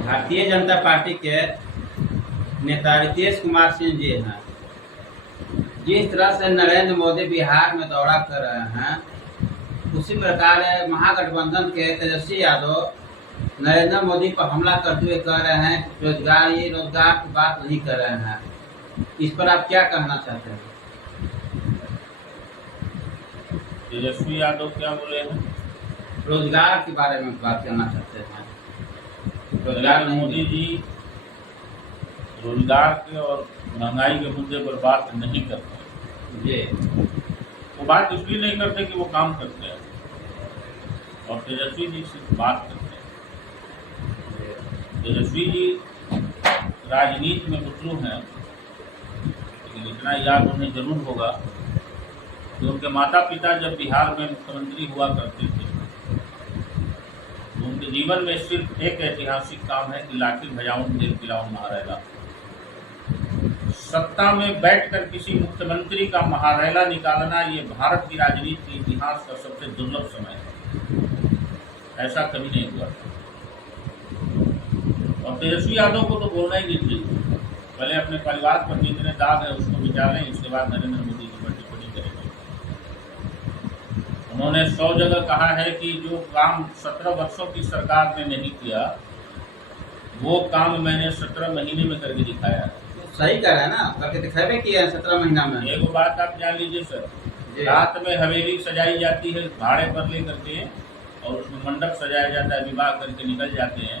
Bharatiya Janata party के नेता नीतीश कुमार सिंह जी हैं। जिस तरह से नरेंद्र मोदी बिहार में दौरा कर रहे हैं, उसी प्रकार महागठबंधन के तेजस्वी यादव नरेंद्र मोदी पर हमला करते हुए कह रहे हैं रोजगार की बात नहीं कर रहे हैं। इस पर आप क्या कहना चाहते हैं? तेजस्वी यादव क्या बोले हैं? रोजगार के बारे में बात करना चाहते हैं। रोजगार मोदी जी रोजगार के और महंगाई के मुद्दे पर बात नहीं करते जी। वो बात इसलिए नहीं करते कि वो काम करते हैं, और तेजस्वी जी सिर्फ बात करते हैं। तेजस्वी जी राजनीति में उतरू हैं, लेकिन इतना याद उन्हें जरूर होगा कि उनके माता पिता जब बिहार में मुख्यमंत्री हुआ करते थे तो उनके जीवन में सिर्फ एक ऐतिहासिक काम है कि लाठी भजाऊं देर पिलाऊं महारैला। सत्ता में बैठकर किसी मुख्यमंत्री का महारैला निकालना ये भारत की राजनीति के इतिहास का सबसे दुर्लभ समय है। ऐसा कभी नहीं हुआ। और तेजस्वी यादव को तो बोलना ही नहीं चाहिए। पहले अपने परिवार पर जितने दाग है उसको मिटा लें, इसके बाद नरेंद्र मोदी जी पर टिप्पणी करेंगे। उन्होंने 100 जगह कहा है कि जो काम 17 वर्षों की सरकार ने नहीं किया वो काम मैंने 17 महीने में करके दिखाया है। सही कह रहे हैं ना, करके दिखावे किया है 17 महीना में। एक बात आप जान लीजिए सर, रात में हवेली सजाई जाती है भाड़े पर ले करके, और उसमें मंडप सजाया जाता है, विवाह करके निकल जाते हैं।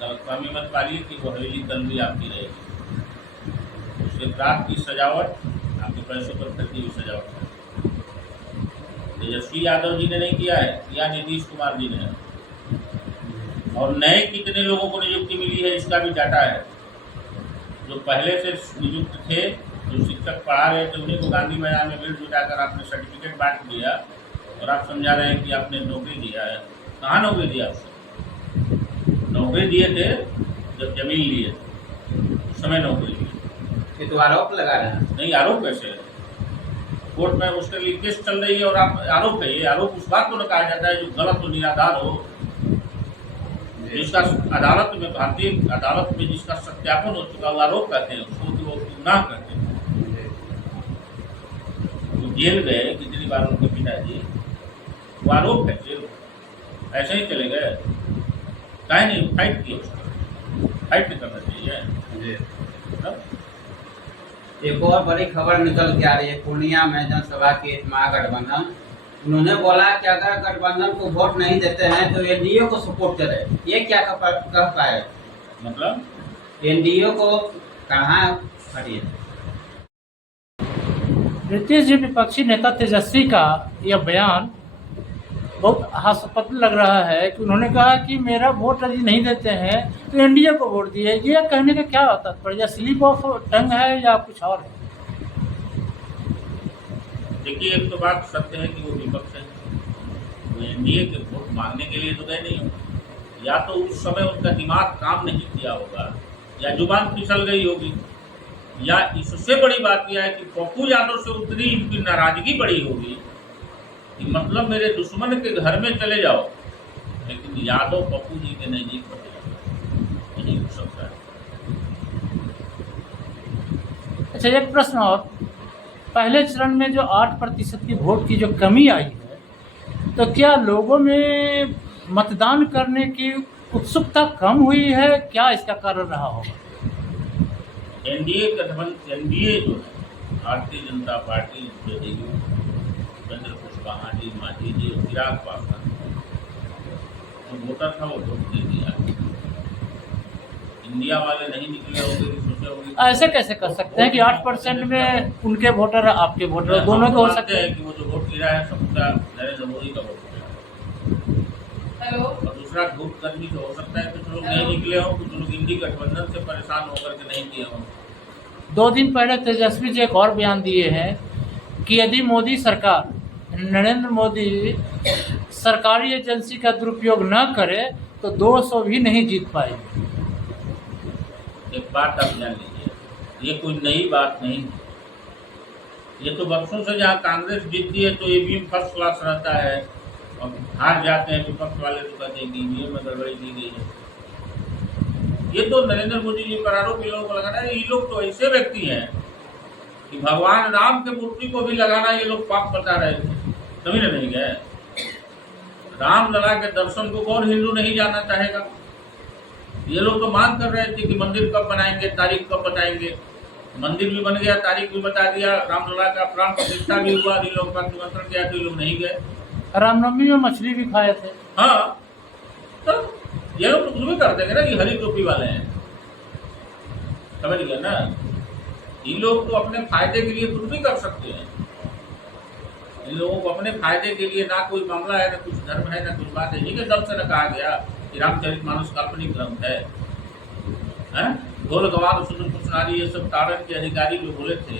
गलतफहमी मत पालिए कि वो हवेली कल भी आपकी रहेगी। उसके रात की सजावट आपके पैसों पर खरीदी हुई सजावट है। तेजस्वी यादव जी ने नहीं किया है, या नीतीश कुमार जी ने। और नए कितने लोगों को नियुक्ति मिली है इसका भी डाटा है। जो पहले से नियुक्त थे, जो शिक्षक पढ़ा रहे थे, उन्हीं को गांधी मैदान में भीड़ जुटाकर आपने सर्टिफिकेट बांट दिया और आप समझा रहे हैं कि आपने नौकरी दिया है। कहाँ नौकरी दिया आपसे? नौकरी दिए थे जब जमीन लिए थे, उस समय नौकरी दी। ये तो आरोप लगा रहे हैं। नहीं, आरोप कैसे है? कोर्ट में उसके लिए केस चल रही है और आप आरोप है। ये आरोप उस बात को न कहा जाता है जो गलत हो, निराधार हो, जिसका अदालत में, भारतीय अदालत में जिसका सत्यापन हो चुका, वो आरोप कहते हैं उसको, कि वो गुनाह कहते हैं। वो जेल गए कितनी बार उनके पिताजी, वो आरोप है, जेल ऐसे ही चले गए। काहे नहीं फाइट किया उसको? फाइट नहीं करना चाहिए। एक और बड़ी खबर निकल के आ रही है, पूर्णिया में जनसभा की महागठबंधन, उन्होंने बोला कि अगर गठबंधन को वोट नहीं देते हैं तो एनडीए को सपोर्ट करे। ये क्या कह पाए? मतलब एनडीए को कहाँ हटिए? नीतीश जी विपक्षी नेता तेजस्वी का यह बयान बहुत हास्यास्पद लग रहा है कि उन्होंने कहा कि मेरा वोट यदि नहीं देते हैं तो एनडीए को वोट दिए। ये कहने का क्या तात्पर्य? स्लिप ऑफ टंग है या कुछ और है? देखिए, एक तो बात सत्य है कि वो विपक्ष है। वो एनडीए के वोट मांगने के लिए तो गए नहीं होंगे, या तो उस समय उनका दिमाग काम नहीं किया होगा, या जुबान फिसल गई होगी, या इससे बड़ी बात यह है कि पप्पू यादव से उतनी इनकी नाराजगी बड़ी होगी कि मतलब मेरे दुश्मन के घर में चले जाओ, लेकिन यादव पप्पू जी के नजदीक नहीं हो सकता है। अच्छा, एक प्रश्न और, पहले चरण में जो 8% की वोट की जो कमी आई है, तो क्या लोगों में मतदान करने की उत्सुकता कम हुई है? क्या इसका कारण रहा होगा? एनडीए गठबंधन, एनडीए जो है भारतीय जनता पार्टी, जदयू, चंद्र कुशवाहा जी, मांझी जी और चिराग पासवान, जो वोटर था वो वोट दे दिया। इंडिया वाले नहीं निकले होंगे, सोचे होंगे ऐसे कैसे कर सकते हैं कि 8% में उनके वोटर आपके वोटर दोनों के हो सकते हैं? कि वो जो वोट गिरा है सबका नरेंद्र मोदी का वोट गिरा। हेलो। और दूसरा धूप गर्मी तो हो सकता है कुछ लोग नहीं निकले हों, कुछ लोग इंडी गठबंधन से परेशान होकर के नहीं किए हों। 2 दिन पहले तेजस्वी जी एक और बयान दिए हैं कि यदि मोदी सरकार, नरेंद्र मोदी सरकारी एजेंसी का दुरुपयोग न करे तो 200 भी नहीं जीत पाएगी। एक बात आप जान लीजिए, ये कोई नई बात नहीं है। ये तो वर्षों से जहाँ कांग्रेस जीतती है तो ईवीएम फर्स्ट क्लास रहता है, और हार जाते हैं विपक्ष वाले तो कहते हैं कि ईवीएम में गड़बड़ी की गई है। ये तो नरेंद्र मोदी जी पर आरोप इन लोगों को लगाना है। ये लोग तो ऐसे व्यक्ति हैं कि भगवान राम के मूर्ति को भी लगाना ये लोग पाप बता रहे थे, कभी ना नहीं गए। रामलला के दर्शन को कौन हिंदू नहीं जाना चाहेगा। ये लोग तो मांग कर रहे थे कि मंदिर कब बनाएंगे, तारीख कब बताएंगे। मंदिर भी बन गया, तारीख भी बता दिया, रामलला का प्राण प्रतिष्ठा भी हुआ, इन लोगों का निमंत्रण किया तो ये लोग नहीं गए। रामनवमी में मछली भी खाए थे। हाँ, तो ये लोग तो कुछ भी कर देंगे ना, ये हरी टोपी वाले हैं, समझ गए ना। इन लोग तो अपने फायदे के लिए कुछ भी कर सकते हैं। इन लोगों को अपने फायदे के लिए ना कोई मामला है, ना कुछ धर्म है, ना कुछ बात है। इन्हीं के दल से न कहा गया कि रामचरितमानस काल्पनिक ग्रंथ है। ढोल गवार सुन नारी ये सब तारण के अधिकारी जो बोले थे,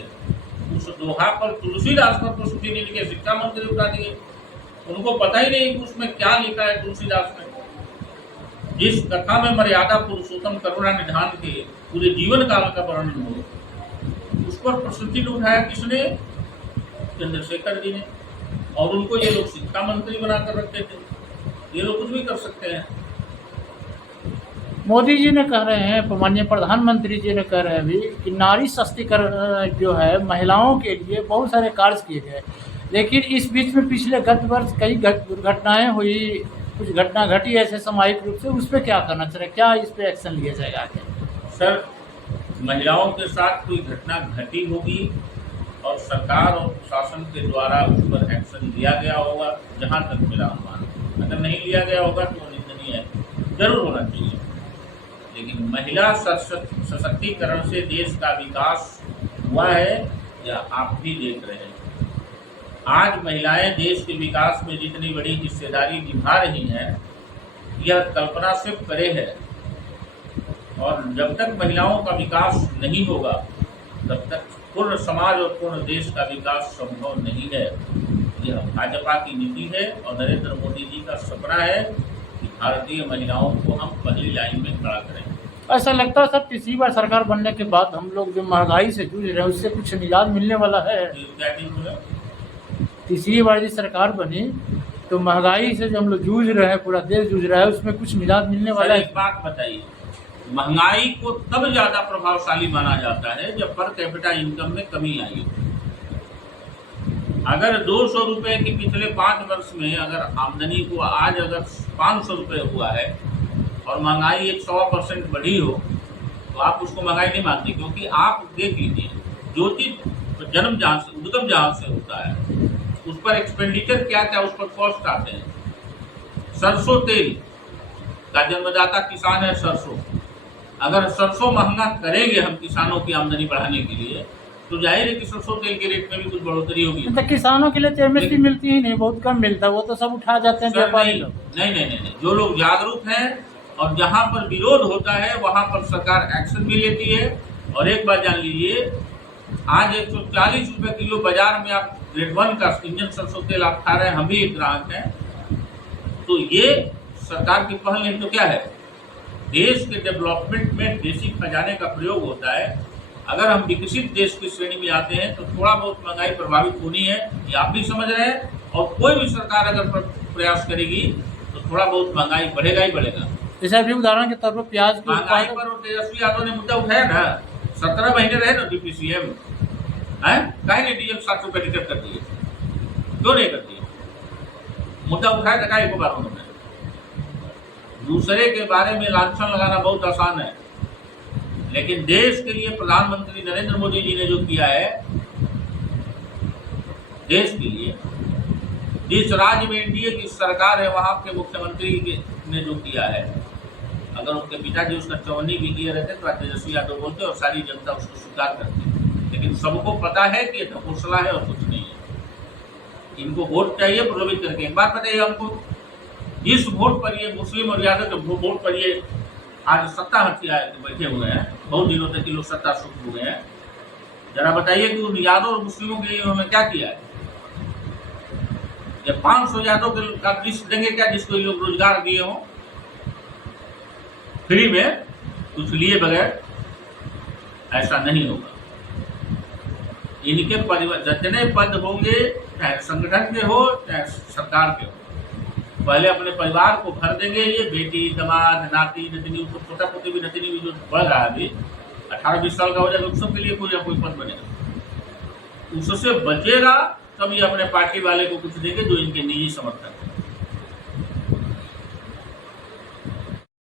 उस दोहा पर तुलसीदास पर तो श्रुति नीति के शिक्षा मंत्री उठा दिए। उनको पता ही नहीं कि उसमें क्या लिखा है तुलसीदास में। जिस कथा में मर्यादा पुरुषोत्तम करुणा निधान के पूरे जीवन काल का वर्णन हो, उस पर प्रस्तुति उठाया किसने? चंद्रशेखर जी ने। और उनको ये लोग शिक्षा मंत्री बनाकर रखते थे। ये लोग कुछ भी कर सकते हैं। मोदी जी ने कह रहे हैं, माननीय प्रधानमंत्री जी ने कह रहे हैं अभी कि नारी सशक्तिकरण जो है महिलाओं के लिए बहुत सारे कार्य किए गए, लेकिन इस बीच में पिछले गत वर्ष कई दुर्घटनाएं हुई, कुछ घटना घटी ऐसे सामूहिक रूप से, उस पर क्या करना चाहिए, क्या इस पर एक्शन लिया जाएगा आगे? सर, महिलाओं के साथ कोई घटना घटी होगी और सरकार और प्रशासन के द्वारा उस पर एक्शन लिया गया होगा, जहाँ तक मेरा अनुमान। अगर नहीं लिया गया होगा तो निंदनीय है, जरूर होना चाहिए। लेकिन महिला सशक्तिकरण से देश का विकास हुआ है, यह आप भी देख रहे हैं। आज महिलाएं देश के विकास में जितनी बड़ी हिस्सेदारी निभा रही हैं, यह कल्पना से परे है। और जब तक महिलाओं का विकास नहीं होगा, तब तक पूर्ण समाज और पूर्ण देश का विकास संभव नहीं है। यह भाजपा की नीति है और नरेंद्र मोदी जी का सपना है कि भारतीय महिलाओं को हम पहली लाइन में खड़ा करें। ऐसा लगता है सर, तीसरी बार सरकार बनने के बाद हम लोग जो महंगाई से जूझ रहे हैं, उससे कुछ निजात मिलने वाला है? तीसरी बार जी सरकार बनी तो महंगाई से जो हम लोग जूझ रहे हैं, पूरा देश जूझ रहा है, उसमें कुछ निजात मिलने वाला है? एक बात बताइए, महंगाई को तब ज्यादा प्रभावशाली माना जाता है जब पर कैपिटा इनकम में कमी आई। अगर 200 रुपए की पिछले 5 वर्ष में अगर आमदनी को आज अगर 500 रुपए हुआ है और महंगाई 100% बढ़ी हो, तो आप उसको महंगाई नहीं मानते। क्योंकि आप देख लीजिए, जो चीज जन्म जहाँ से उद्गम जहाँ से होता है, उस पर एक्सपेंडिचर क्या क्या उस पर कॉस्ट आते हैं। सरसों तेल का जन्मदाता किसान है सरसों। अगर सरसों महंगा करेंगे हम किसानों की आमदनी बढ़ाने के लिए, तो जाहिर है कि सरसों तेल के रेट में भी कुछ बढ़ोतरी होगी। तो किसानों के लिए तो एमएसपी मिलती ही नहीं, बहुत कम मिलता है, वो तो सब उठा जाते हैं व्यापारी लोग। नहीं, जो लोग जागरूक हैं और जहाँ पर विरोध होता है वहाँ पर सरकार एक्शन भी लेती है। और एक बात जान लीजिए, आज 140 रुपये किलो बाजार में आप ग्रेड 1 का इंजन सरसों तेल आप खा रहे हैं, हम भी एक ग्राहक हैं। तो ये सरकार की पहल नहीं तो क्या है? देश के डेवलपमेंट में देशी खजाने का प्रयोग होता है। अगर हम विकसित देश की श्रेणी में आते हैं तो थोड़ा बहुत महंगाई प्रभावित होनी है, ये आप भी समझ रहे हैं। और कोई भी सरकार अगर प्रयास करेगी तो थोड़ा बहुत महंगाई बढ़ेगा ही बढ़ेगा। जैसे अभी उदाहरण के तौर पर प्याज की महंगाई पर तेजस्वी यादव ने मुद्दा उठाया ना, 17 महीने रहे ना DPCM, है कहीं नहीं डीएम 7 रुपये लीटर कर दिए, क्यों नहीं कर दिए? मुद्दा उठाया था एक बार उन्होंने। दूसरे के बारे में लांछन लगाना बहुत आसान है, लेकिन देश के लिए प्रधानमंत्री नरेंद्र मोदी जी ने जो किया है, देश के लिए, जिस राज्य में एनडीए की सरकार है वहां के मुख्यमंत्री ने जो किया है, अगर उनके पिताजी उसका चौवन्नी भी किए रहते तो तेजस्वी यादव बोलते और सारी जनता उसको स्वीकार करती। लेकिन सबको पता है कि ये ढकोसला है और कुछ नहीं है। इनको वोट चाहिए प्रलोभित करके। एक बात बताइए हमको, इस वोट पर ये मुस्लिम और यादव के वोट पर ये आज सत्ता हथियार बैठे हुए हैं, बहुत दिनों तक ये लोग सत्ता सुख हुए हैं। जरा बताइए कि उन यादव और मुस्लिमों के लिए उन्होंने क्या किया है? ये 500 यादव का लिस्ट देंगे क्या जिसको ये लोग रोजगार दिए हों फ्री में, कुछ लिए बगैर? ऐसा नहीं होगा। इनके जितने पद होंगे, चाहे संगठन के हो चाहे सरकार के हो, पहले अपने परिवार को भर देंगे, ये बेटी दामाद नाती नतनी, उसको पोता पोती भी नतनी भी जो बढ़ रहा है अभी 18-20 साल का हो जाएगा, उसके लिए कोई ना कोई पद बनेगा, उससे बचेगा तब ये अपने पार्टी वाले को कुछ देंगे जो इनके निजी समर्थक है।